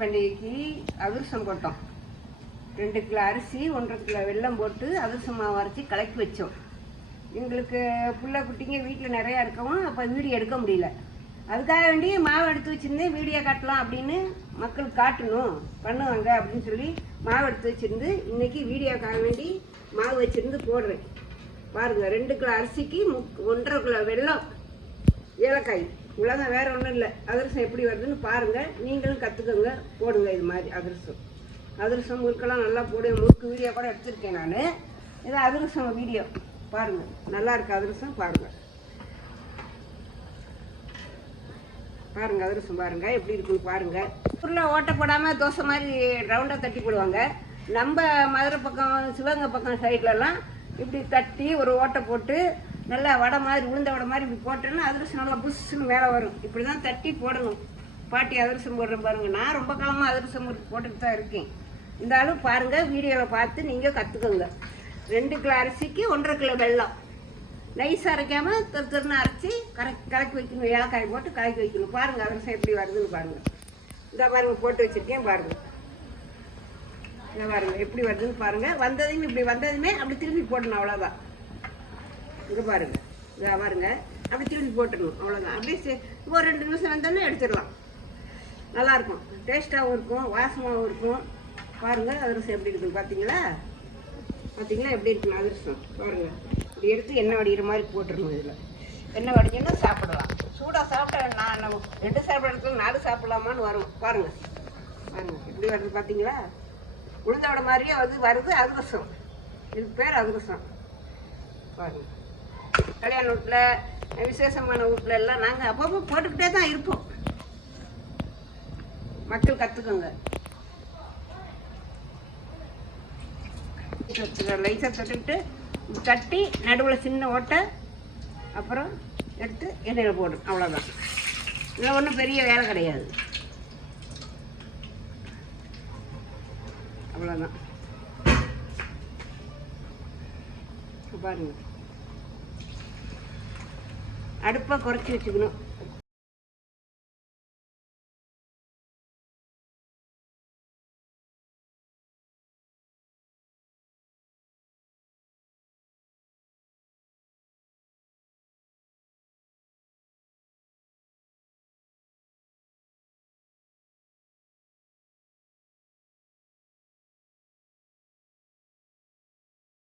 பண்டிகைக்கு அதிரசம் போட்டோம். 2 கிலோ அரிசி 1.5 கிலோ வெல்லம் போட்டு அதிரசம் மாவு அரைச்சி கலக்கி வச்சோம். எங்களுக்கு பிள்ளை குட்டிங்க வீட்டில் நிறையா இருக்கவும் அப்போ வீடியோ எடுக்க முடியல. அதுக்காக வேண்டி மாவு எடுத்து வச்சுருந்தேன், வீடியோ காட்டலாம் அப்படின்னு மக்களுக்கு காட்டணும் பண்ணுவாங்க அப்படின்னு சொல்லி மாவு எடுத்து வச்சுருந்து இன்றைக்கி வீடியோக்காக வேண்டி மாவு வச்சுருந்து போடுறேன். பாருங்கள், 2 கிலோ அரிசிக்கு 1.5 கிலோ வெல்லம், ஏலக்காய், இவ்வளோதான், வேறு ஒன்றும் இல்லை. அதிரசம் எப்படி வருதுன்னு பாருங்கள், நீங்களும் கற்றுக்கோங்க, போடுங்க. இது மாதிரி அதிரசம் முறுக்கெல்லாம் நல்லா போடுவேன். முறுக்கு வீடியோ கூட எடுத்திருக்கேன் நான். இது அதிரசம் வீடியோ பாருங்கள், நல்லா இருக்குது அதிரசம். பாருங்கள் அதிரசம் பாருங்கள் எப்படி இருக்குன்னு பாருங்கள். ஊரில் ஓட்டை போடாமல் தோசை மாதிரி ரவுண்டாக தட்டி போடுவாங்க. நம்ம மதுரை பக்கம் சிவகங்கை பக்கம் சைட்லலாம் இப்படி தட்டி ஒரு ஓட்டை போட்டு நல்லா வடை மாதிரி உளுந்த வடை மாதிரி இப்படி போட்டோன்னா அதிரசம் நல்லா புஷ்ஷுன்னு மேலே வரும். இப்படி தான் தட்டி போடணும். பாட்டி அதிரசம் போடுறேன் பாருங்கள். நான் ரொம்ப காலமாக அதிரசம் போட்டுட்டு தான் இருக்கேன். இந்த அளவு பாருங்கள், வீடியோவில் பார்த்து நீங்கள் கற்றுக்கோங்க. 2 கிலோ அரிசிக்கு 1.5 கிலோ வெல்லம் நைஸாக அரைக்காமல் திருன்னு அரைச்சி கலக்கி வைக்கணும். ஏலக்காய் போட்டு கலக்கி வைக்கணும். பாருங்கள் அதிரசம் எப்படி வருதுன்னு பாருங்கள். இந்த பாருங்கள் போட்டு வச்சுருக்கேன் பாருங்கள். இதை பாருங்கள் எப்படி வருதுன்னு பாருங்கள். வந்ததையும் இப்படி வந்ததுமே அப்படி திரும்பி போடணும், அவ்வளோதான். இங்கே பாருங்கள், இதை பாருங்கள், அப்படி திரும்பி போட்டுடணும், அவ்வளோதான். அப்படியே ஒரு 2 நிமிஷம் வந்தோன்னே எடுத்துடலாம். நல்லாயிருக்கும், டேஸ்ட்டாகவும் இருக்கும், வாசமாகவும் இருக்கும். பாருங்கள் அதிரசம் எப்படி இருக்குன்னு பார்த்தீங்களா எப்படி இருக்குன்னு அதிரசம் பாருங்கள். இப்படி எடுத்து எண்ணெய் வடிகிற மாதிரி போட்டுடணும். இதில் எண்ணெய் வடிஞ்சோன்னா சாப்பிடலாம். சூடாக சாப்பிட்டா நான் 2 சாப்பிட்ற இடத்துல 4 சாப்பிடலாமான்னு வரும். பாருங்கள் எப்படி வருது பார்த்தீங்களா? உளுந்தோட மாதிரியே வருது அதிரசம். இதுக்கு பேர் அதிரசம். பாருங்கள், கல்யாண வீட்டில் விசேஷமான வீட்டில் எல்லாம் நாங்கள் அப்பப்போ போட்டுக்கிட்டே தான் இருப்போம். மக்கள் கற்றுக்கோங்க. லைட்டாக தொட்டுக்கிட்டு தட்டி நடுவில் சின்ன ஓட்டை, அப்புறம் எடுத்து எண்ணெயில் போடும், அவ்வளோதான். இதில் ஒன்றும் பெரிய வேலை கிடையாது, அவ்வளோதான். பாருங்கள், அடுப்பை குறைச்சி வச்சுக்கணும்.